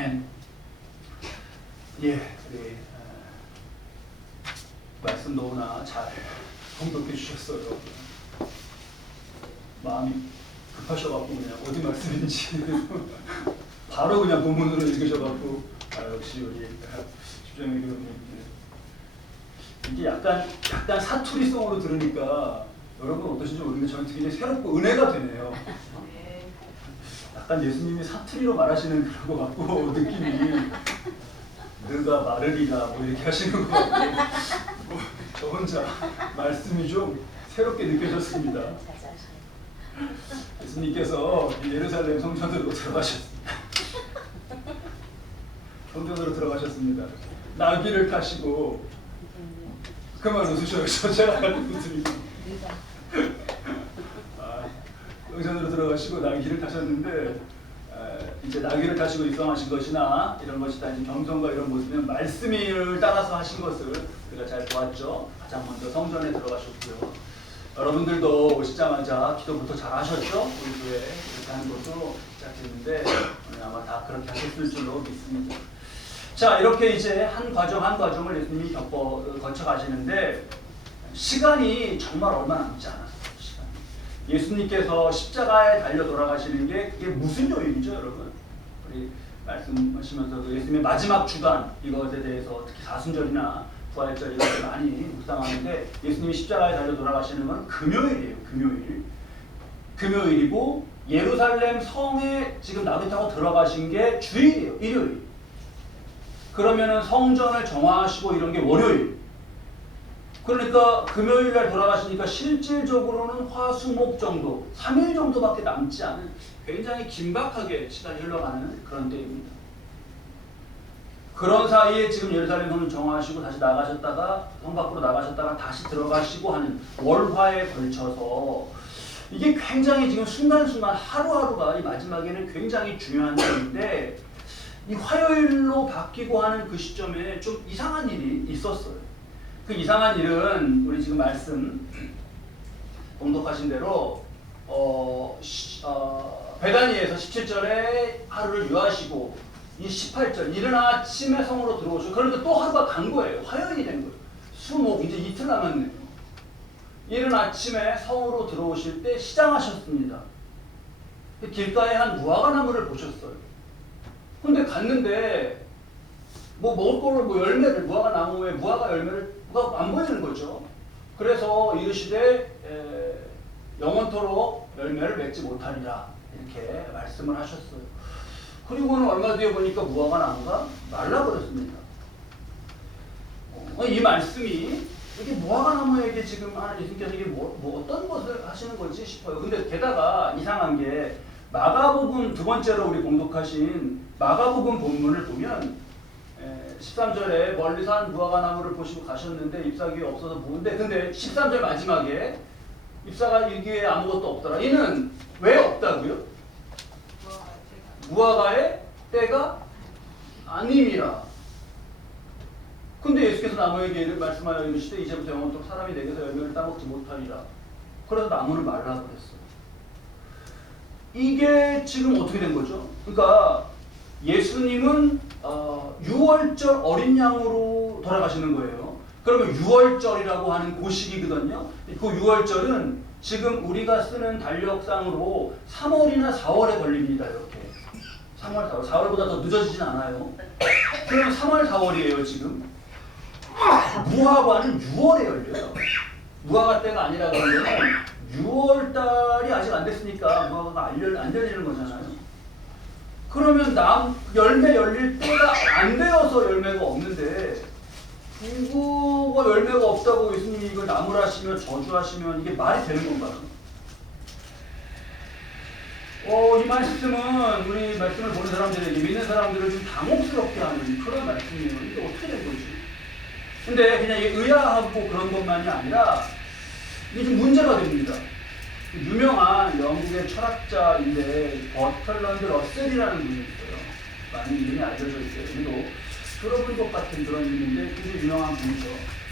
아멘. 예, 우리 말씀 너무나 잘 공독해 주셨어요. 마음이 급하셔갖고 그냥 어디 말씀인지 바로 그냥 본문으로 읽으셔갖고 역시 우리 집정희 교수님 이게 약간 사투리성으로 들으니까 여러분 어떠신지 모르겠는데 저는 굉장히 새롭고 은혜가 되네요. 약간 예수님이 사투리로 말하시는 그런 것 같고 느낌이 너가 말으리라 뭐 이렇게 하시는 것 같고 저 혼자 말씀이 좀 새롭게 느껴졌습니다. 예수님께서 예루살렘 성전으로 들어가셨습니다. 성전으로 들어가셨습니다. 나귀를 타시고 그만 웃으셔요. 제가 웃으니까. 성전으로 들어가시고 나귀를 타셨는데 이제 나귀를 타시고 입성하신 것이나 이런 것이 다 경성과 이런 모습은 말씀을 따라서 하신 것을 우리가 잘 보았죠. 가장 먼저 성전에 들어가셨고요. 여러분들도 오시자마자 기도부터 잘 하셨죠? 우리 교회 이렇게 하는 것으로 시작했는데 오늘 아마 다 그렇게 하셨을 줄로 믿습니다. 자, 이렇게 이제 한 과정 한 과정을 예수님이 거쳐 가시는데 시간이 정말 얼마 남지 않았어요. 예수님께서 십자가에 달려 돌아가시는 게 그게 무슨 요일이죠, 여러분? 우리 말씀하시면서도 예수님의 마지막 주간 이것에 대해서 특히 사순절이나 부활절 이런 걸 많이 묵상하는데 예수님이 십자가에 달려 돌아가시는 건 금요일이에요. 금요일이고 예루살렘 성에 지금 나귀 타고 들어가신 게 주일이에요. 일요일. 그러면은 성전을 정화하시고 이런 게 월요일. 그러니까 금요일 날 돌아가시니까 실질적으로는 화수목 정도, 3일 정도밖에 남지 않은 굉장히 긴박하게 시간이 흘러가는 그런 때입니다. 그런 사이에 지금 예루살렘 성을 정화하시고 다시 나가셨다가 성 밖으로 나가셨다가 다시 들어가시고 하는 월화에 걸쳐서 이게 굉장히 지금 순간순간 하루하루가 이 마지막에는 굉장히 중요한 때인데 이 화요일로 바뀌고 하는 그 시점에 좀 이상한 일이 있었어요. 그 이상한 일은 우리 지금 말씀 공독하신 대로 베다니에서 17절에 하루를 유하시고 이 18절 이른 아침에 성으로 들어오시고 그런데 또 하루가 간 거예요. 화요일이 된 거예요. 수목 이제 이틀 남았네요. 이른 아침에 성으로 들어오실 때 시장하셨습니다. 길가에 한 무화과 나무를 보셨어요. 근데 갔는데 뭐 먹을 거를 뭐 열매를 무화과 나무에 무화과 열매를 안 보이는 거죠. 그래서 이르시되 영원토록 열매를 맺지 못하리라 이렇게 말씀을 하셨어요. 그리고는 얼마 뒤에 보니까 무화과 나무가 말라버렸습니다. 이 말씀이 이게 무화과 나무에게 지금 예수님께서 이게 뭐 어떤 것을 하시는 건지 싶어요. 근데 게다가 이상한 게 마가복음 두 번째로 우리 공독하신 마가복음 본문을 보면 13절에 멀리서 한 무화과 나무를 보시고 가셨는데 잎사귀 없어서 보는데 근데 13절 마지막에 잎사가 일기에 아무것도 없더라. 이는 왜 없다고요? 무화과의 때가 아님이라. 근데 예수께서 나무에게 말씀하여 이르시되 이제부터 영원토록 사람이 내게서 열매를 따먹지 못하리라. 그래서 나무를 말라버렸어요. 이게 지금 어떻게 된 거죠? 그러니까 예수님은 6월절 어린 양으로 돌아가시는 거예요. 그러면 6월절이라고 하는 고시기거든요. 그 6월절은 지금 우리가 쓰는 달력상으로 3월이나 4월에 걸립니다. 이렇게 3월, 4월, 4월보다 더 늦어지진 않아요. 그럼 3월, 4월이에요. 지금 무화과는 6월에 열려요. 무화과 때가 아니라 그러면 6월달이 아직 안 됐으니까 무화과가 안 열리는 거잖아요. 그러면 열매 열릴 때가 안 되어서 열매가 없는데 이거가 열매가 없다고 예수님이 이걸 나무라시며 저주하시면 이게 말이 되는 건가요? 이 말씀은 우리 말씀을 보는 사람들에게 믿는 사람들을 좀 당혹스럽게 하는 그런 말씀이에요. 이게 어떻게 된 거지? 근데 그냥 의아하고 그런 것만이 아니라 이게 좀 문제가 됩니다. 유명한 영국의 철학자인데 버털런드 러셀이라는 분이 있어요. 많은 이름이 알려져 있어요. 우리도 들어본 것 같은 그런 이름인데 굉장히 유명한 분이죠.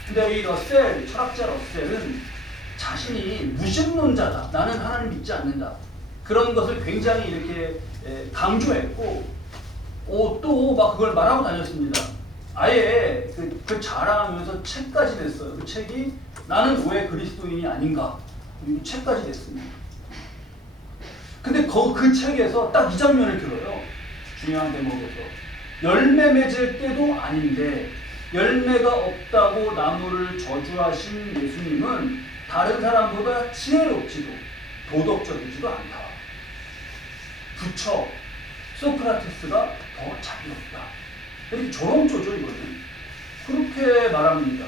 근데 이 철학자 러셀은 자신이 무신론자다. 나는 하나님 믿지 않는다. 그런 것을 굉장히 이렇게 강조했고 또 막 그걸 말하고 다녔습니다. 아예 그 자랑하면서 책까지 냈어요. 그 책이 나는 왜 그리스도인이 아닌가. 이 책까지 냈습니다. 근데 그 책에서 딱 이 장면을 들어요. 중요한 대목에서. 열매 맺을 때도 아닌데 열매가 없다고 나무를 저주하신 예수님은 다른 사람보다 지혜롭지도 도덕적이지도 않다. 부처 소크라테스가 더 자유롭다. 이렇게 조롱조죠 이거는. 그렇게 말합니다.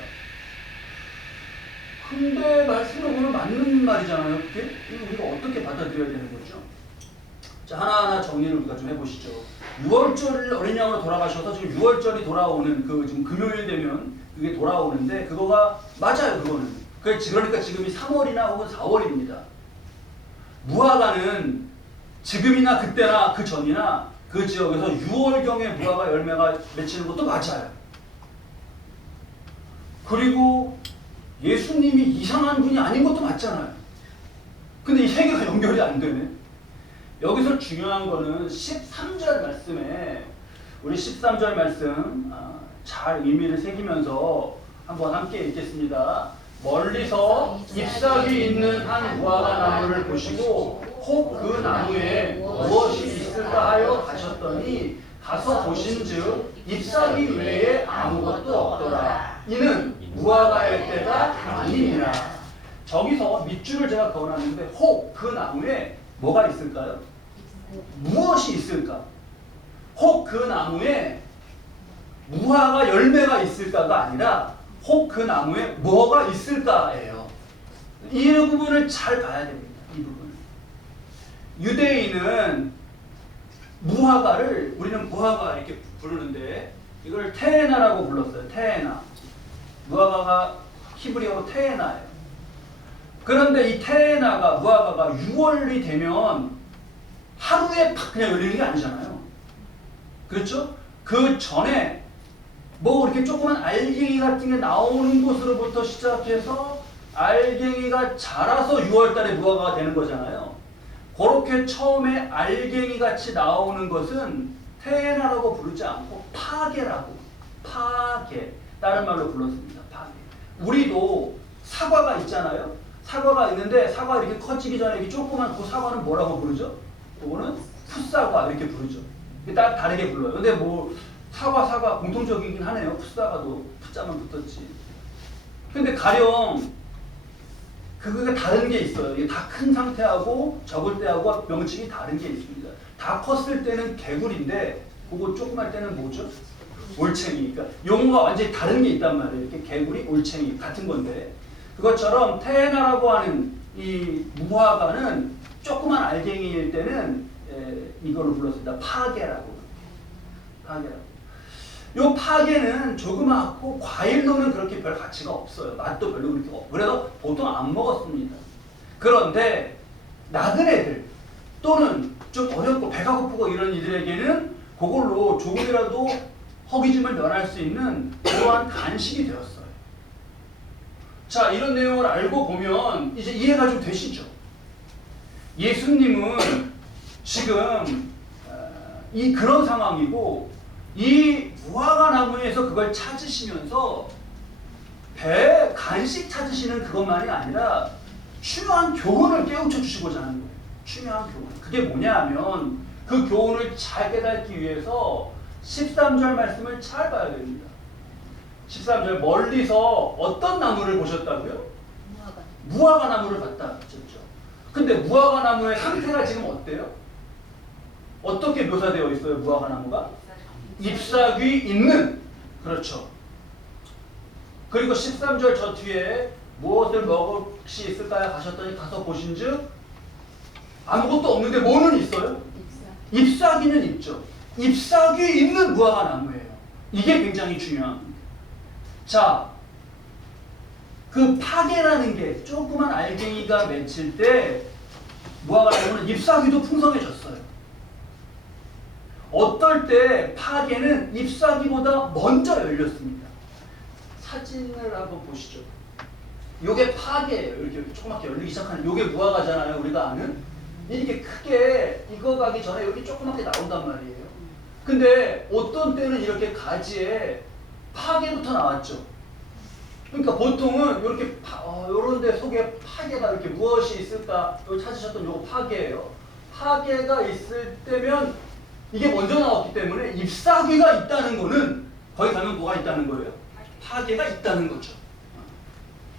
근데 말씀을 보면 맞는 말이잖아요. 그게 우리가 어떻게 받아들여야 되는 거죠? 자, 하나하나 정리를 우리가 좀 해보시죠. 6월절 어린 양으로 돌아가셔서 지금 6월절이 돌아오는 지금 금요일 되면 그게 돌아오는데 그거가 맞아요. 그거는. 그러니까 지금이 3월이나 혹은 4월입니다. 무화과는 지금이나 그때나 그 전이나 그 지역에서 6월경에 무화과 열매가 맺히는 것도 맞아요. 그리고 예수님이 이상한 분이 아닌 것도 맞잖아요. 근데 이 세 개가 연결이 안 되네. 여기서 중요한 거는 13절 말씀에 우리 13절 말씀 잘 의미를 새기면서 한번 함께 읽겠습니다. 멀리서 잎사귀 있는 한 무화과 나무를 보시고 혹 그 나무에 무엇이 있을까 하여 가셨더니 가서 보신즉 잎사귀 외에 아무것도 없더라. 이는 무화과일 때가 아니니라. 저기서 밑줄을 제가 그어놨는데 혹 그 나무에 뭐가 있을까요? 무엇이 있을까? 혹 그 나무에 무화과 열매가 있을까가 아니라 혹 그 나무에 뭐가 있을까예요. 이 부분을 잘 봐야 됩니다. 이 부분을. 유대인은 무화과를 우리는 무화과 이렇게 부르는데 이걸 테에나라고 불렀어요. 테에나. 무화과가 히브리어로 테에나예요. 그런데 이 테에나가 무화과가 6월이 되면 하루에 팍 그냥 열리는 게 아니잖아요. 그렇죠? 그 전에 뭐 이렇게 조그만 알갱이 같은 게 나오는 곳으로부터 시작해서 알갱이가 자라서 6월 달에 무화과가 되는 거잖아요. 그렇게 처음에 알갱이 같이 나오는 것은 테에나라고 부르지 않고 파게라고, 파게, 다른 말로 불렀습니다. 파게. 우리도 사과가 있잖아요. 사과가 있는데 사과 이렇게 커지기 전에 이렇게 조그만 그 사과는 뭐라고 부르죠? 그거는 풋사과 이렇게 부르죠. 다르게 불러요. 근데 뭐 사과 공통적이긴 하네요. 풋사과도 풋자만 붙었지. 근데 가령 그게 다른 게 있어요. 이게 다 큰 상태하고 적을 때하고 명칭이 다른 게 있습니다. 다 컸을 때는 개구리인데 그거 조그만 때는 뭐죠? 올챙이. 그러니까 용어가 완전히 다른 게 있단 말이에요. 이렇게 개구리, 올챙이 같은 건데 그것처럼 테에나라고 하는 이 무화과는 조그만 알갱이일 때는 이걸로 불렀습니다. 파게라고. 파게라고. 요 파게는 조그맣고 과일로는 그렇게 별 가치가 없어요. 맛도 별로 그렇게 없고. 그래서 보통 안 먹었습니다. 그런데 나그네들 또는 좀 어렵고 배가 고프고 이런 이들에게는 그걸로 조금이라도 허기짐을 면할 수 있는 그러한 간식이 되었어요. 자, 이런 내용을 알고 보면 이제 이해가 좀 되시죠? 예수님은 지금 그런 상황이고 이 무화과 나무에서 그걸 찾으시면서 배 간식 찾으시는 그것만이 아니라 중요한 교훈을 깨우쳐 주시고자 하는 거예요. 중요한 교훈. 그게 뭐냐 하면 그 교훈을 잘 깨닫기 위해서 13절 말씀을 잘 봐야 됩니다. 13절 멀리서 어떤 나무를 보셨다고요? 무화과 나무를 봤다. 그렇죠? 근데 무화과 나무의 상태가 지금 어때요? 어떻게 묘사되어 있어요? 무화과 나무가? 잎사귀 있는. 그렇죠. 그리고 13절 저 뒤에 무엇을 먹을 시 있을까요? 가셨더니 가서 보신즉 아무것도 없는데 뭐는 있어요? 잎사귀는 있죠. 잎사귀 있는 무화과 나무예요. 이게 굉장히 중요합니다. 자, 그 파게라는 게 조그만 알갱이가 맺힐 때 무화과 나무는 잎사귀도 풍성해졌어요. 어떨 때 파게는 잎사귀보다 먼저 열렸습니다. 사진을 한번 보시죠. 요게 파게예요. 이렇게 조그맣게 열리기 시작하는 요게 무화과잖아요. 우리가 아는 이렇게 크게 익어가기 전에 여기 조그맣게 나온단 말이에요. 근데 어떤 때는 이렇게 가지에 파괴부터 나왔죠. 그러니까 보통은 이렇게 이런 데 속에 파괴가 이렇게 무엇이 있을까? 여기 찾으셨던 요거 파괴예요. 파괴가 있을 때면 이게 먼저 나왔기 때문에 잎사귀가 있다는 거는 거기 가면 뭐가 있다는 거예요? 파괴가 있다는 거죠.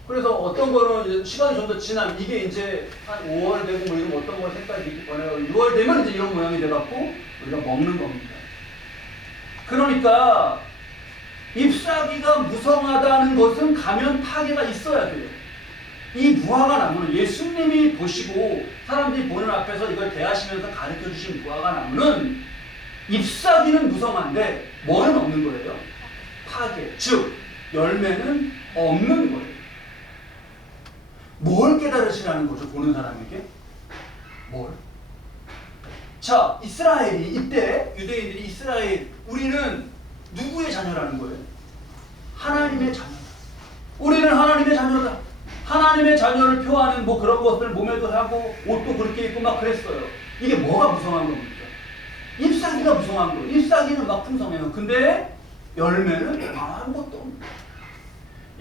그래서 어떤 거는 이제 시간이 좀 더 지나면 이게 이제 한 5월 되고 뭐 이런 어떤 거 색깔이 이렇게 변해요. 6월 되면 이제 이런 모양이 돼갖고 우리가 먹는 겁니다. 그러니까 잎사귀가 무성하다는 것은 가면 파괴가 있어야 돼요. 이 무화과 나무는 예수님이 보시고 사람들이 보는 앞에서 이걸 대하시면서 가르쳐 주신 무화과 나무는 잎사귀는 무성한데 뭐는 없는 거예요? 파괴, 즉 열매는 없는 거예요. 뭘 깨달으시라는 거죠? 보는 사람에게? 뭘? 자, 이스라엘이 이때 유대인들이 이스라엘 우리는 누구의 자녀라는 거예요? 하나님의 자녀다. 우리는 하나님의 자녀다. 하나님의 자녀를 표하는 뭐 그런 것들 몸에도 하고 옷도 그렇게 입고 막 그랬어요. 이게 뭐가 무성한 겁니까? 잎사귀가 무성한 거예요. 잎사귀는 막 풍성해요. 근데 열매는 아무것도 없는 거예요.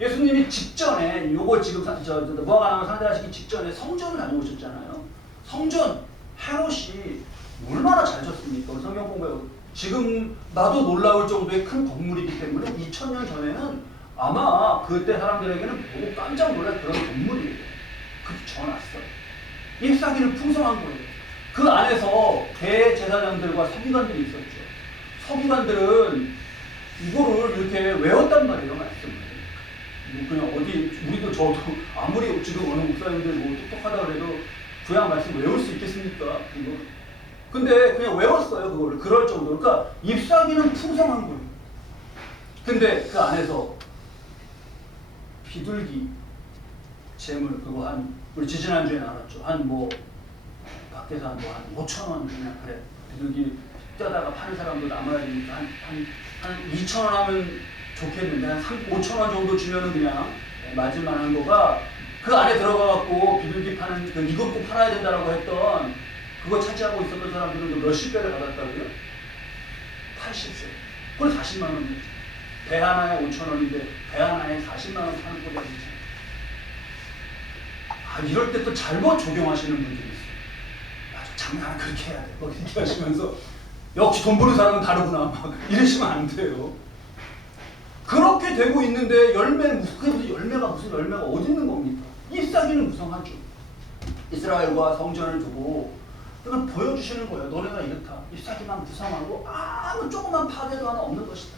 예수님이 직전에 요거 지금 무화과 나무 상대하시기 직전에 성전을 다녀오셨잖아요. 성전 헤롯이 얼마나 잘 졌습니까? 성경 공부해요. 지금 나도 놀라울 정도의 큰 건물이기 때문에 2000년 전에는 아마 그때 사람들에게는 보고 깜짝 놀랄 그런 건물이에요. 그렇게 져놨어요. 잎사귀는 풍성한 거예요. 그 안에서 대제사장들과 서기관들이 있었죠. 서기관들은 이거를 이렇게 외웠단 말이에요, 말씀을. 그냥 어디 우리도 저도 아무리 지금 어느 목사님들 뭐 똑똑하다 그래도 그냥 말씀 외울 수 있겠습니까? 이거. 근데 그냥 외웠어요, 그거를. 그럴 정도로. 그러니까 잎사귀는 풍성한 거예요. 근데 그 안에서 비둘기 재물 그거 한 우리 지지난주에 나눴죠. 한 뭐 밖에서 한 5,000원 그냥 그래. 비둘기 떼다가 파는 사람도 남아야 되니까 한 2,000원 하면 좋겠는데 한 5,000원 정도 주면은 그냥 맞을 만한 거가 그 안에 들어가갖고 비둘기 파는 그 이것도 팔아야 된다라고 했던 그거 차지하고 있었던 사람들은 몇십 배를 받았다고요? 80배. 그건 40만 원이에요. 배 하나에 5,000원인데 배 하나에 40만 원 파는 거야 진짜. 이럴 때 또 잘못 적용하시는 분들이 있어요. 장난 그렇게 해야 돼. 막 이렇게 하시면서 역시 돈 버는 사람은 다르구나. 막 이러시면 안 돼요. 그렇게 되고 있는데 열매가 무슨 열매가 어디 있는 겁니까? 잎사귀는 무성하죠. 이스라엘과 성전을 두고 그걸 보여주시는 거예요. 너네가 이렇다. 잎사귀만 무성하고 아무 조그만 파괴도 하나 없는 것이다.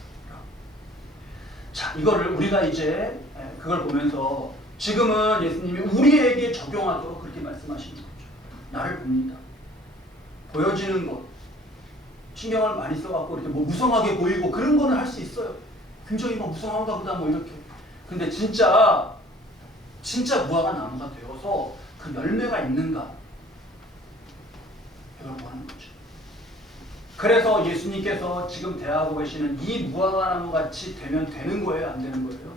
자, 이거를 우리가 이제 그걸 보면서 지금은 예수님이 우리에게 적용하도록 그렇게 말씀하시는 거죠. 나를 봅니다. 보여지는 것, 신경을 많이 써갖고 이렇게 뭐 무성하게 보이고 그런 거는 할 수 있어요. 굉장히 뭐 무성한가 보다 뭐 이렇게. 근데 진짜 무화과 나무가 되어서 그 열매가 있는가? 이걸 보는 거죠. 그래서 예수님께서 지금 대하고 계시는 이 무화과 나무 같이 되면 되는 거예요? 안 되는 거예요?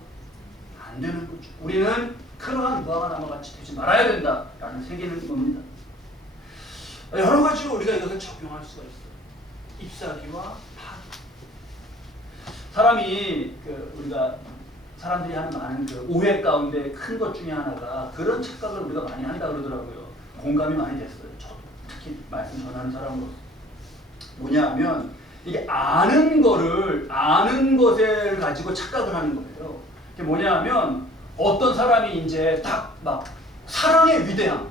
안 되는 거죠. 우리는 그러한 무화과 나무 같이 되지 말아야 된다라는 세계는 겁니다. 여러 가지로 우리가 이것을 적용할 수가 있어요. 잎사귀와 파기. 사람이 우리가 사람들이 하는 많은 그 오해 가운데 큰 것 중에 하나가 그런 착각을 우리가 많이 한다 그러더라고요. 공감이 많이 됐어요. 저도 특히 말씀 전하는 사람으로서. 뭐냐 하면 이게 아는 것을 가지고 착각을 하는 거예요. 이게 뭐냐 하면 어떤 사람이 이제 딱 막 사랑의 위대함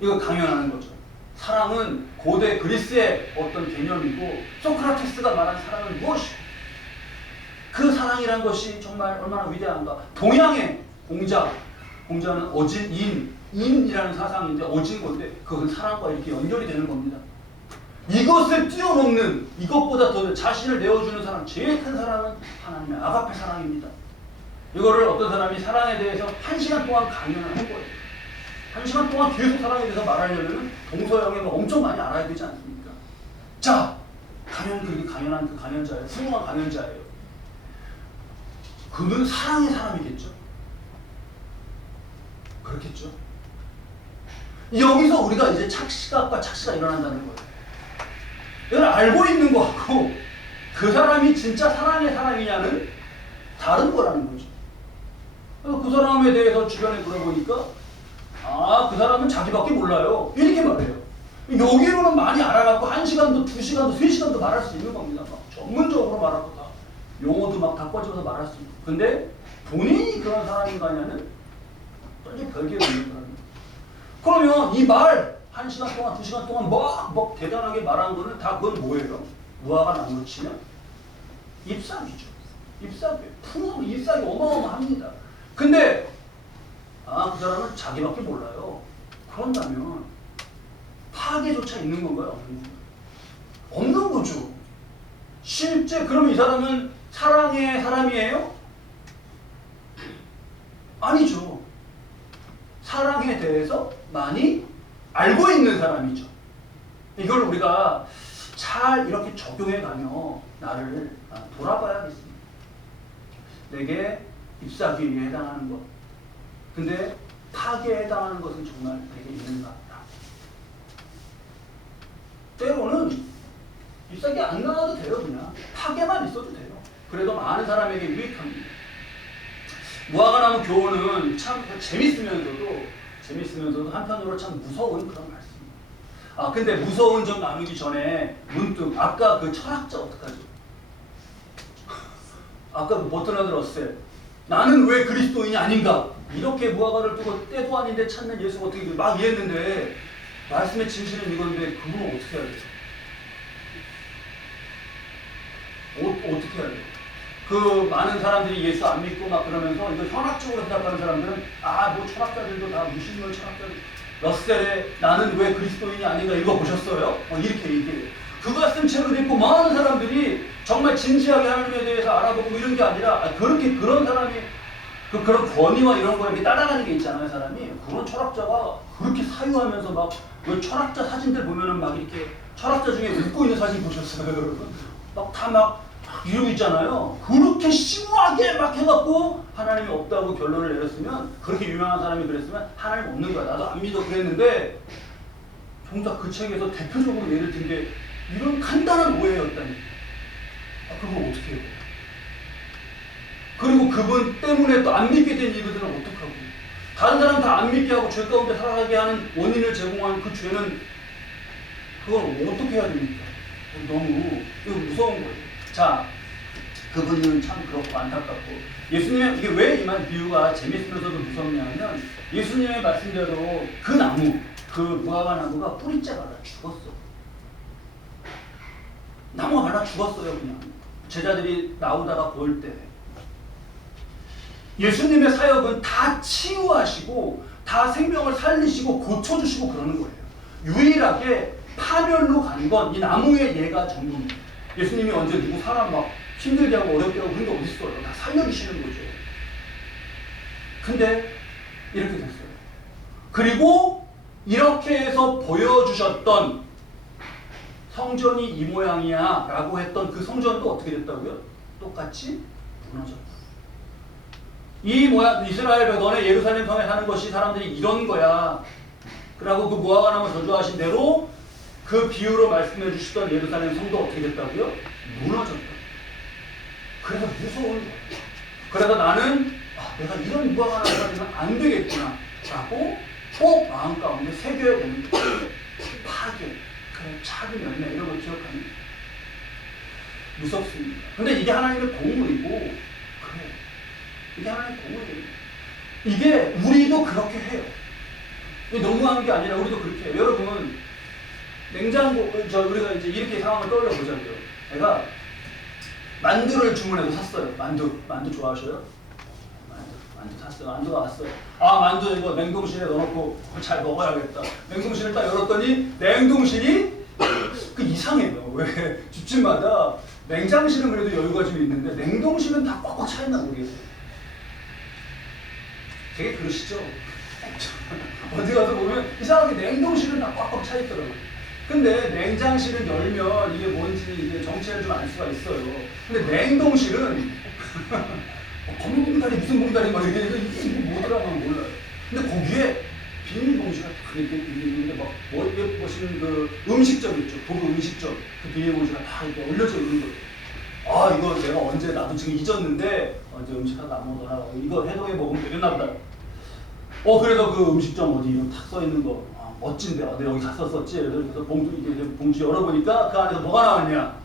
이거 강연하는 거죠. 사랑은 고대 그리스의 어떤 개념이고 소크라테스가 말한 사랑은 무엇이고 그 사랑이란 것이 정말 얼마나 위대한가. 동양의 공자는 인이라는 사상인데 어진 건데 그건 사랑과 이렇게 연결이 되는 겁니다. 이것을 뛰어넘는 이것보다 더 자신을 내어주는 사랑, 제일 큰 사랑은 하나님의 아가페 사랑입니다. 이거를 어떤 사람이 사랑에 대해서 1시간 동안 강연을 한 거예요. 1시간 동안 계속 사랑에 대해서 말하려면 동서양에 엄청 많이 알아야 되지 않습니까? 자, 그렇게 강연한 그 강연자예요. 훌륭한 강연자예요. 그는 사랑의 사람이겠죠? 그렇겠죠? 여기서 우리가 이제 착시각과 착시가 일어난다는 거예요. 이걸 알고 있는 거하고 그 사람이 진짜 사랑의 사람이냐는 다른 거라는 거죠. 그래서 그 사람에 대해서 주변에 물어보니까 그 사람은 자기밖에 몰라요. 이렇게 말해요. 여기로는 많이 알아갖고 1시간도 2시간도 3시간도 말할 수 있는 겁니다. 막 전문적으로 말하고 다 용어도 막 다 꺼집어서 말할 수 있고. 근데 본인이 그런 사람인가 하냐는 완전 별개의 문제입니다. 그러면 이 말 1시간 동안 2시간 동안 막 대단하게 말한 거는 다 그건 뭐예요? 무화과 나무로 치면 잎사귀죠. 잎사귀. 풍으로 잎사귀 어마어마합니다. 근데 그 사람은 자기밖에 몰라요. 그런다면 파괴조차 있는 건가요? 없는 거죠. 실제 그러면 이 사람은 사랑의 사람이에요? 아니죠. 사랑에 대해서 많이 알고 있는 사람이죠. 이걸 우리가 잘 이렇게 적용해 가며 나를 돌아봐야겠습니다. 내게 잎사귀에 해당하는 것. 근데 파괴에 해당하는 것은 정말 내게 있는가? 때로는 잎사귀 안 나와도 돼요. 그냥 파괴만 있어도 돼요. 그래도 많은 사람에게 유익합니다. 무화과나무 교훈은 참 재밌으면서도 한편으로 참 무서운 그런 말씀입니다. 근데 무서운 점 나누기 전에 문득 아까 그 철학자 어떡하죠? 아까 그 버트나드 러셀 나는 왜 그리스도인이 아닌가? 이렇게 무화과를 두고 때도 아닌데 찾는 예수가 어떻게 막 이해했는데 말씀의 진실은 이건데 그건 어떻게 해야 돼요? 어떻게 해야 돼요? 그 많은 사람들이 예수 안 믿고 막 그러면서 이거 현학적으로 생각하는 사람들은 뭐 철학자들도 다 무신론 철학자들 러셀의 나는 왜 그리스도인이 아닌가 이거 보셨어요? 이렇게 얘기해요. 그거 쓴 책을 읽고 많은 사람들이 정말 진지하게 하나님에 대해서 알아보고 이런 게 아니라 그런 사람이 그런 권위와 이런 거에 따라가는 게 있잖아요. 사람이 그런 철학자가 그렇게 사유하면서 막 그 철학자 사진들 보면은 막 이렇게 철학자 중에 웃고 있는 사진 보셨어요, 여러분? 막 이러고 있잖아요. 그렇게 심오하게 막 해갖고 하나님이 없다고 결론을 내렸으면 그렇게 유명한 사람이 그랬으면 하나님 없는 거야. 나도 안 믿어 그랬는데 정작 그 책에서 대표적으로 예를 든 게 이런 간단한 오해였다니. 그걸 어떻게 해요? 그리고 그분 때문에 또 안 믿게 된 이들은 어떡하고 다른 사람 다 안 믿게 하고 죄 가운데 살아가게 하는 원인을 제공한 그 죄는 그걸 어떻게 해야 됩니까? 너무 무서운 거예요. 자, 그분은 참 그렇고 안타깝고 예수님의 이게 왜 이만 비유가 재밌으면서도 무섭냐면 예수님의 말씀대로 그 나무, 그 무화과 나무가 뿌리째 말라 죽었어. 나무가 말라 죽었어요. 그냥 제자들이 나오다가 볼 때 예수님의 사역은 다 치유하시고 다 생명을 살리시고 고쳐주시고 그러는 거예요. 유일하게 파멸로 간 건 이 나무의 예가 전부입니다. 예수님이 언제 누구 사람 막 힘들게 하고 어렵게 하고 그런 게 어딨어요. 다 살려주시는 거죠. 근데 이렇게 됐어요. 그리고 이렇게 해서 보여주셨던 성전이 이 모양이야 라고 했던 그 성전도 어떻게 됐다고요? 똑같이 무너졌다. 이 모양 이스라엘 백원의 예루살렘 성에 사는 것이 사람들이 이런 거야. 그러고 그 무화과 나무 저주하신 대로 그 비유로 말씀해 주시던 예루살렘 성도 어떻게 됐다고요? 무너졌다. 그래서 무서운 거예요. 그래서 나는 내가 이런 무화과 나무가 되면 안 되겠구나 라고 꼭 마음 가운데 새겨야 됩니다. 파괴, 그래 차기 열매 이런 걸 기억하는 무섭습니다. 근데 이게 하나님의 공물이고 그래 이게 하나님의 공물이에요. 이게 우리도 그렇게 해요. 이게 너무한 게 아니라 우리도 그렇게 해요. 여러분 냉장고 우리가 이제 이렇게 상황을 떠올려 보자고요. 내가 만두를 주문해서 샀어요. 만두 좋아하셔요? 만두 샀어요. 만두가 왔어요. 만두 이거 냉동실에 넣어놓고 잘 먹어야겠다. 냉동실을 딱 열었더니 냉동실이 이상해요. 왜 집집마다 냉장실은 그래도 여유가 좀 있는데 냉동실은 다 꽉꽉 차 있나 모르겠어요. 되게 그러시죠? 어디 가서 보면 이상하게 냉동실은 다 꽉꽉 차 있더라고요. 근데 냉장실을 열면 이게 뭔지 이게 정체를 좀 알 수가 있어요. 근데 냉동실은 검은 봉다리 무슨 봉다리 막 이게 뭐더라고는 몰라요. 근데 거기에 비닐봉지가 다 이렇게 있는데 막 멋있는 그 음식점 있죠. 도구 음식점 그 비닐봉지가 다 이렇게 올려져 있는 거예요. 아 이거 내가 언제 나도 지금 잊었는데 언제 음식 하나 안 먹더라. 이거 해동해 먹으면 되겠나 보다. 그래서 그 음식점 어디 이름 탁 써 있는 거 멋진데 내가 여기 다 썼었지. 그래서 봉지 열어보니까 그 안에서 뭐가 나왔냐?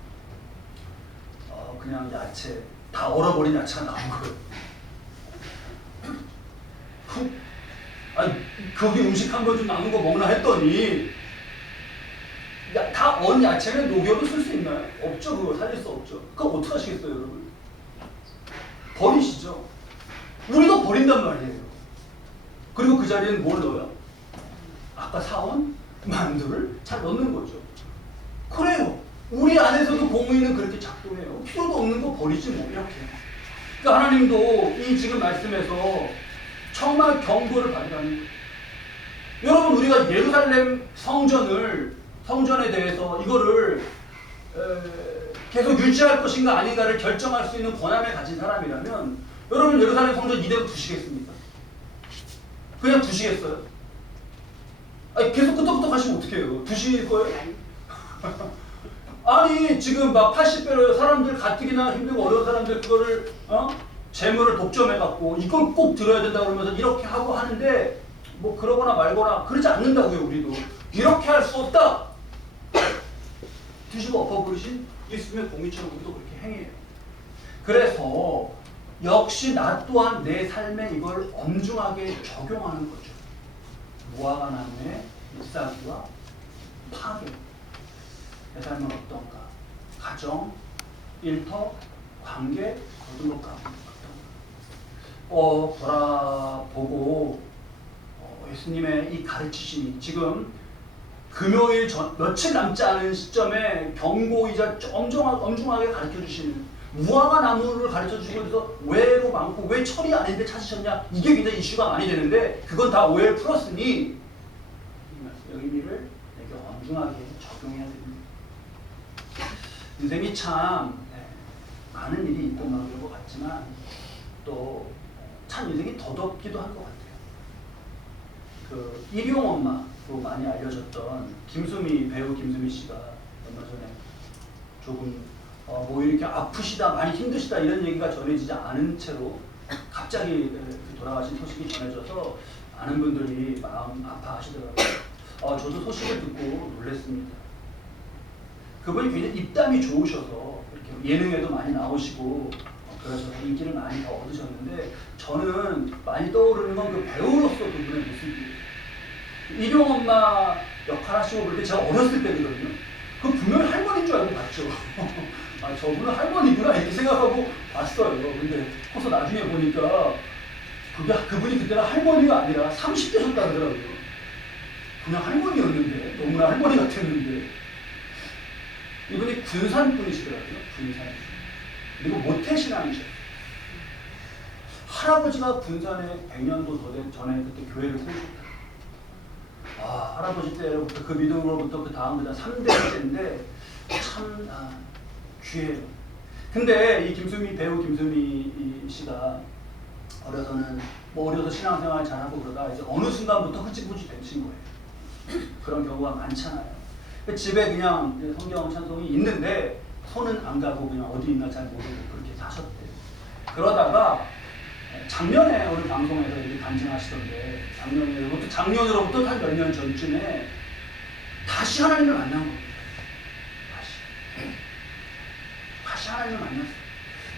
그냥 야채 다 얼어버린 야채가 나온 거예요. 아니 거기 음식 한 번 좀 남은 거 먹나 했더니 다 언 야채는 녹여도 쓸 수 있나요? 없죠. 그거 살릴 수 없죠. 그거 어떻게 하시겠어요 여러분? 버리시죠. 우리도 버린단 말이에요. 그리고 그 자리에는 뭘 넣어요? 아까 사온 만두를 잘 넣는 거죠. 그래요. 우리 안에서도 공의는 그렇게 작동해요. 필요도 없는 거 버리지 뭐 이렇게. 그러니까 하나님도 이 지금 말씀에서 정말 경고를 받으라는 거예요. 여러분 우리가 예루살렘 성전에 대해서 이거를 계속 유지할 것인가 아닌가를 결정할 수 있는 권한을 가진 사람이라면 여러분 예루살렘 성전 이대로 두시겠습니까? 그냥 두시겠어요? 아니 계속 끄떡끄떡 하시면 어떡해요? 두실 거예요? 아니 지금 막 80배로 사람들 가뜩이나 힘들고 어려운 사람들 그거를 재물을 독점해갖고 이걸 꼭 들어야 된다 그러면서 이렇게 하고 하는데 뭐 그러거나 말거나 그러지 않는다고요. 우리도 이렇게 할 수 없다. 드시고 엎어버리신 예수님의 공의처럼 우리도 그렇게 행해요. 그래서 역시 나 또한 내 삶에 이걸 엄중하게 적용하는 거죠. 무화과 나무의 잎사귀와 파괴. 내 삶은 어떤가? 가정, 일터, 관계, 모든 것 가운데 어떤가? 돌아보고 예수님의 이 가르치심이 지금 금요일 며칠 남지 않은 시점에 경고이자 엄중하게 가르쳐주시는 무화과 나무를 가르쳐주시고 그래서 왜로 많고 왜 처리 안 했는데 찾으셨냐? 이게 굉장히 이슈가 많이 되는데 그건 다 오해를 풀었으니 이 의미를 내게 엄중하게 적용해야 됩니다. 인생이 참 많은 일이 있고 막 그런 것 같지만 또 참 인생이 더덥기도 한 것 같아요. 그 일용 엄마로 많이 알려졌던 배우 김수미 씨가 얼마 전에 조금 뭐 이렇게 아프시다 많이 힘드시다 이런 얘기가 전해지지 않은 채로 갑자기 돌아가신 소식이 전해져서 많은 분들이 마음 아파하시더라고요. 저도 소식을 듣고 놀랐습니다. 그분이 굉장히 입담이 좋으셔서 이렇게 예능에도 많이 나오시고 그래서 인기를 많이 더 얻으셨는데 저는 많이 떠오르는 건 그 배우로서 그분의 모습이에요. 일용 엄마 역할 하시고 그럴 때 제가 어렸을 때거든요. 그 분명히 할머니인 줄 알고 봤죠. 아 저분은 할머니구나 이렇게 생각하고 봤어요. 근데 커서 나중에 보니까 그분이 그때는 할머니가 아니라 30대셨다 그러더라고요. 그냥 할머니였는데 너무나 할머니 같았는데 이분이 군산 분이시더라고요. 군산. 그리고 모태신앙이셨어요. 할아버지가 군산에 100년도 더 된 전에 그때 교회를 세우셨다. 할아버지 때로부터 그 믿음으로부터 그 다음 3대째인데 참 귀해요. 근데 이 배우 김수미 씨가 어려서 신앙생활 잘하고 그러다 이제 어느 순간부터 흐지부지 되신 거예요. 그런 경우가 많잖아요. 집에 그냥 성경 찬송이 있는데 손은 안 가고 그냥 어디 있나 잘 모르고 그렇게 사셨대요. 그러다가 작년에 우리 방송에서 이렇게 간증하시던데 작년으로부터 한 몇 년 전쯤에 다시 하나님을 만난 겁니다. 다시 하나님을 만났어요.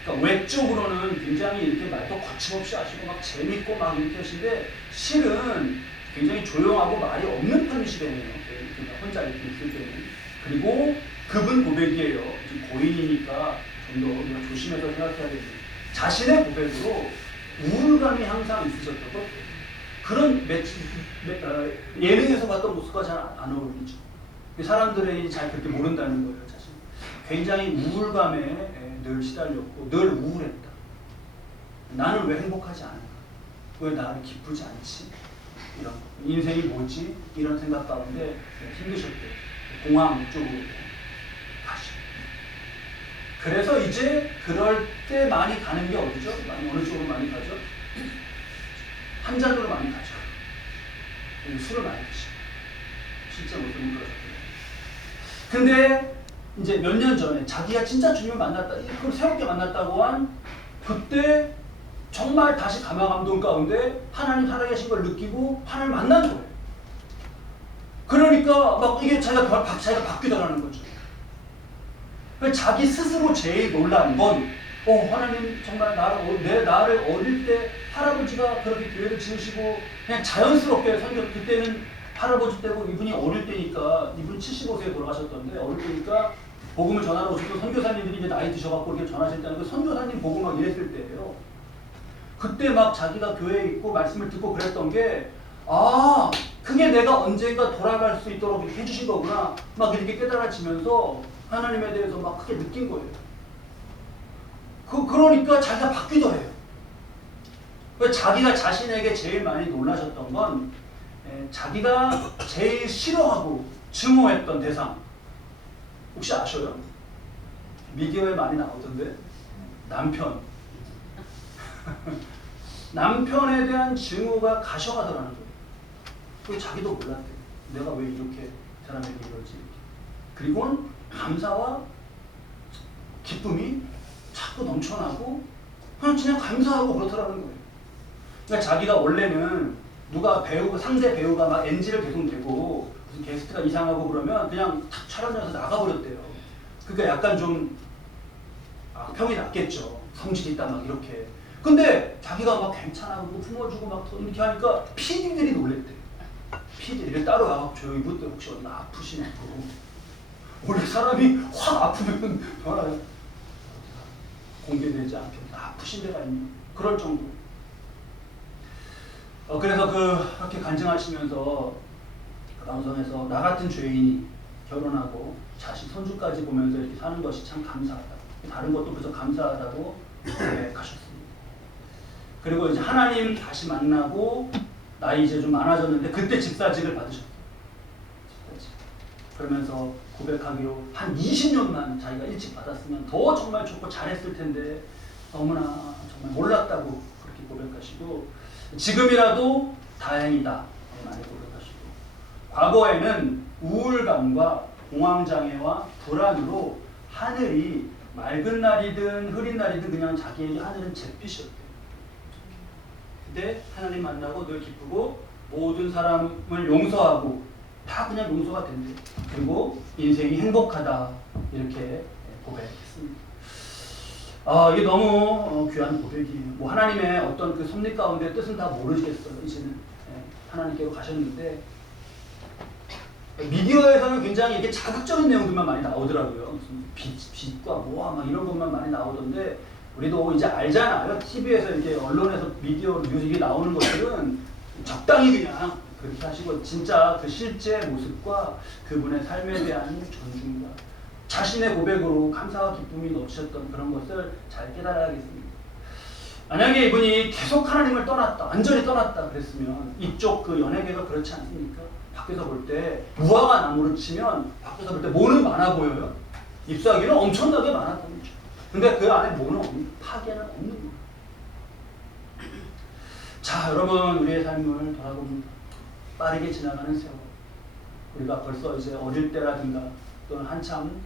그러니까 외적으로는 굉장히 이렇게 말도 거침없이 하시고 막 재밌고 막 이렇게 하시는데 실은 굉장히 조용하고 말이 없는 편이시대요. 혼자 이렇게 있을 때는. 그리고 그분 고백이에요. 지금 고인이니까 좀 더 우리가 조심해서 생각해야 됩니다. 자신의 고백으로 우울감이 항상 있으셨던 것 같아요. 그런 예능에서 봤던 모습과 잘 안 어울리죠. 사람들이 잘 그렇게 모른다는 거예요. 자신. 굉장히 우울감에 늘 시달렸고 늘 우울했다. 나는 왜 행복하지 않을까? 왜 나를 기쁘지 않지? 이런 인생이 뭐지? 이런 생각 가운데 힘드셨대요. 공황 쪽으로 가시. 그래서 이제 그럴 때 많이 가는 게 어디죠? 어느 쪽으로 많이 가죠? 한 잔으로 많이 가죠. 술을 많이 드시고 실제 모습은 그러셨대요. 근데 이제 몇 년 전에 자기가 진짜 주님을 만났다, 그걸 새롭게 만났다고 한 그때 정말 다시 감화 감동 가운데 하나님 살아계신 걸 느끼고 하나님 만난 거예요. 그러니까 막 이게 자기가 바뀌더라는 거죠. 자기 스스로 제일 놀란 건 하나님 정말 나를 어릴 때 할아버지가 그렇게 교회를 지으시고 그냥 자연스럽게 그때는 할아버지 때고 이분이 어릴 때니까 이분이 75세에 돌아가셨던데 어릴 때니까 복음을 전하러 오시고 선교사님들이 이제 나이 드셔갖고 이렇게 전하실 때는 그 선교사님 보고 막 이랬을 때예요. 그때 막 자기가 교회에 있고 말씀을 듣고 그랬던 게 그게 내가 언젠가 돌아갈 수 있도록 이렇게 해주신 거구나 막 이렇게 깨달아지면서 하나님에 대해서 막 크게 느낀 거예요. 그러니까 자기가 바뀌더래요. 자기가 자신에게 제일 많이 놀라셨던 건 자기가 제일 싫어하고 증오했던 대상 혹시 아셔요? 미디어에 많이 나오던데 남편 남편에 대한 증오가 가셔가더라는 거예요. 그게 자기도 몰랐대요. 내가 왜 이렇게 사람에게 이러지? 그리고는 감사와 기쁨이 자꾸 넘쳐나고 그냥 감사하고 그렇더라는 거예요. 그러니까 자기가 원래는 누가 상대 배우가 막 NG를 계속 내고 무슨 게스트가 이상하고 그러면 그냥 탁 촬영장에서 나가버렸대요. 그러니까 약간 좀 평이 났겠죠. 성질이 있다 막 이렇게. 근데 자기가 막 괜찮아고 품어주고 막 이렇게 하니까 PD들이 놀랬대. PD를 따로 와서 조용히 묻대. 혹시 어디가 아프시냐고. 원래 사람이 확 아프면 전화요. 공개되지 않게 아프신 데가 있니? 그럴 정도. 그래서 그렇게 간증하시면서 방송에서 나 같은 죄인이 결혼하고 자식 손주까지 보면서 이렇게 사는 것이 참 감사하다. 다른 것도 그래서 감사하다고 가셨습니다. 그리고 이제 하나님 다시 만나고 나이 이제 좀 많아졌는데 그때 집사직을 받으셨어요. 집사직. 그러면서 고백하기로 한 20년만 자기가 일찍 받았으면 더 정말 좋고 잘했을 텐데 너무나 정말 몰랐다고 그렇게 고백하시고 지금이라도 다행이다 많이 고백하시고 과거에는 우울감과 공황장애와 불안으로 하늘이 맑은 날이든 흐린 날이든 그냥 자기에게 하늘은 잿빛이었대요. 근데 하나님 만나고 늘 기쁘고 모든 사람을 용서하고 다 그냥 용서가 된대. 그리고 인생이 행복하다 이렇게 고백했습니다. 이게 너무 귀한 고백이에요. 뭐 하나님의 어떤 그 섭리 가운데 뜻은 다 모르겠어요. 이제는 하나님께로 가셨는데 미디어에서는 굉장히 이게 자극적인 내용들만 많이 나오더라고요. 무슨 빛과 모아 막 이런 것만 많이 나오던데 우리도 이제 알잖아요. TV에서 이렇게 언론에서 미디어 뉴스가 나오는 것들은 적당히 그냥 그렇게 하시고 진짜 그 실제 모습과 그분의 삶에 대한 존중과 자신의 고백으로 감사와 기쁨이 넘치셨던 그런 것을 잘 깨달아야겠습니다. 만약에 이분이 계속 하나님을 떠났다, 완전히 떠났다 그랬으면 이쪽 그 연예계가 그렇지 않습니까? 밖에서 볼 때 무화과 나무를 치면 밖에서 볼 때 모는 많아 보여요. 잎사귀는 엄청나게 많아 보이죠. 근데 그 안에 모는 없는, 파괴는 없는 거예요. 자, 여러분 우리의 삶을 돌아봅니다. 빠르게 지나가는 세월. 우리가 벌써 이제 어릴 때라든가 또는 한참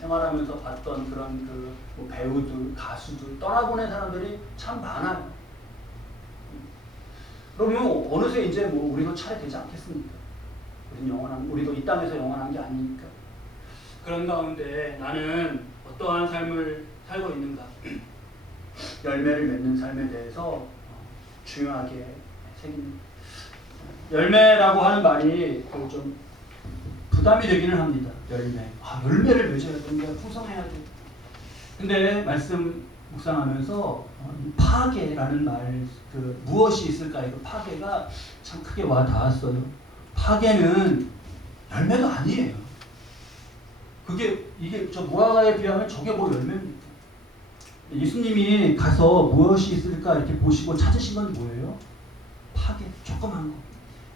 생활하면서 봤던 그런 뭐 배우들, 가수들 떠나보낸 사람들이 참 많아요. 그러면 어느새 이제 뭐 우리도 차례 되지 않겠습니까? 우리도 이 땅에서 영원한 게 아니니까. 그런 가운데 나는 어떠한 삶을 살고 있는가? 열매를 맺는 삶에 대해서 중요하게 새깁니다. 열매라고 하는 말이 좀 부담이 되기는 합니다. 열매를 맺어야 된다, 풍성해야 돼. 근데 말씀 묵상하면서 파괴라는 말, 무엇이 있을까? 그 파괴가 참 크게 와 닿았어요. 파괴는 열매가 아니에요. 이게 저 무화과에 비하면 저게 뭐 열매입니까? 예수님이 가서 무엇이 있을까 이렇게 보시고 찾으신 건 뭐예요? 파괴, 조그만 거.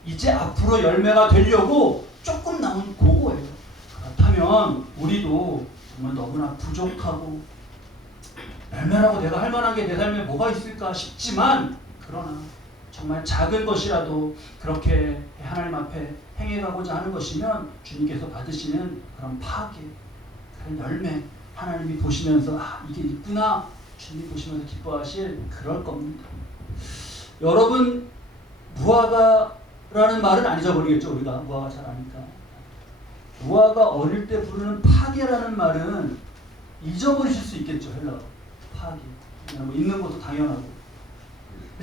이제 앞으로 열매가 되려고 조금 남은 그거예요. 그렇다면 우리도 정말 너무나 부족하고 열매라고 내가 할 만한 게 내 삶에 뭐가 있을까 싶지만 그러나 정말 작은 것이라도 그렇게 하나님 앞에 행해가고자 하는 것이면 주님께서 받으시는 그런 파괴, 다른 열매 하나님이 보시면서 이게 있구나 주님이 보시면서 기뻐하실 그럴 겁니다. 여러분 무화과라는 말은 안 잊어버리겠죠. 우리가 무화과 잘 아니까. 무화과 어릴 때 부르는 파괴라는 말은 잊어버리실 수 있겠죠. 헬라어 파괴. 뭐 있는 것도 당연하고.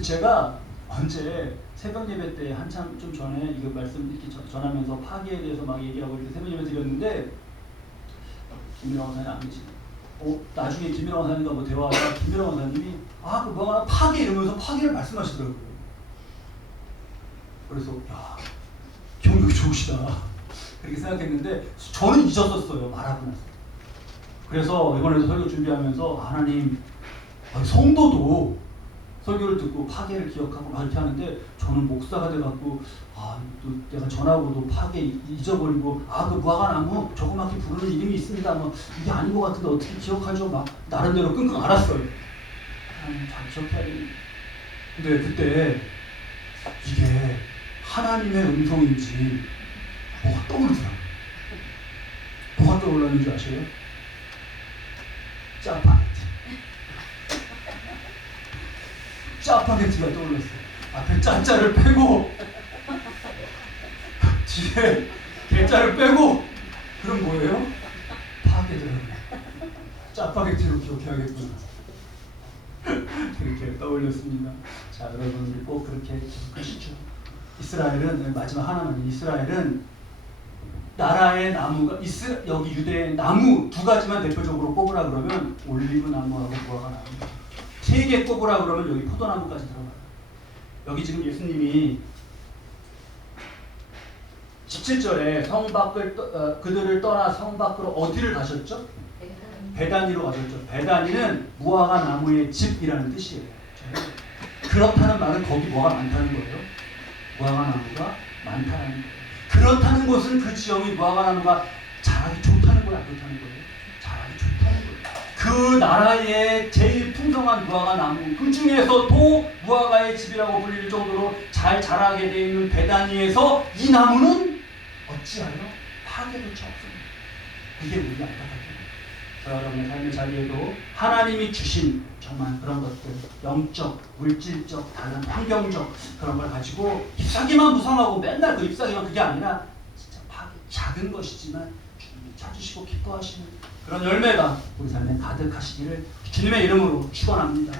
제가 언제 새벽 예배 때 한참 좀 전에 이거 말씀 이렇게 전하면서 파괴에 대해서 막 얘기하고 이렇게 새벽 예배 드렸는데 김일영 원사님 안 계시네. 나중에 김일영 원사님과 뭐 대화하다가 김일영 원사님이 그 뭐가 파괴 이러면서 파괴를 말씀하시더라고요. 그래서 야 경력이 좋으시다 그렇게 생각했는데 저는 잊었었어요. 말하고 나서. 그래서 이번에도 설교 준비하면서 하나님 성도도 설교를 듣고 파괴를 기억하고 막 이렇게 하는데 저는 목사가 돼갖고 또 내가 전하고도 파괴 잊어버리고 그 무화과나무 조그맣게 부르는 이름이 있습니다. 뭐 이게 아닌 것 같은데 어떻게 기억하죠? 막 나름대로 끙끙 앓았어요. 하나님 잘 기억해야 되는데. 근데 그때 이게 하나님의 음성인지 뭐가 떠오르더라고요. 뭐가 떠올랐는 줄 아세요? 짜파게티. 짜파게티가 떠올랐어요. 앞에 짜짜를 빼고 뒤에 개짜를 빼고 그럼 뭐예요? 파괴더라고요. 짜파게티로 기억해야겠구나. 그렇게 떠올렸습니다. 자, 여러분들 꼭 그렇게 기억하시죠. 이스라엘은 마지막 하나만 이스라엘은 나라의 나무가 여기 유대의 나무 두 가지만 대표적으로 꼽으라 그러면 올리브 나무하고 무화과 나무. 세 개 꼽으라 그러면 여기 포도나무까지 들어가요. 여기 지금 예수님이 17절에 성 밖을 그들을 떠나 성 밖으로 어디를 가셨죠? 베다니로 가셨죠. 베다니는 무화과 나무의 집이라는 뜻이에요. 그렇다는 말은 거기 뭐가 많다는 거예요? 무화과 나무가 많다는 거예요. 그렇다는 것은 그 지역이 무화과 나무가 자라기 좋다는 거예요? 안 좋다는 거예요? 자라기 좋다는 거예요. 그 나라의 제일 풍성한 무화과 나무, 그 중에서도 무화과의 집이라고 불릴 정도로 잘 자라게 되어 있는 베다니에서 이 나무는 어찌하여 파괴를 쳤습니다. 이게 우리 안타깝습니다. 여러분의 삶의 자리에도 하나님이 주신 정말 그런 것들, 영적, 물질적, 다른 환경적 그런 걸 가지고 잎사귀만 무성하고 맨날 그 잎사귀만 그게 아니라 진짜 작은 것이지만 주님이 찾으시고 기뻐하시는 그런 열매가 우리 삶에 가득하시기를 주님의 이름으로 축원합니다.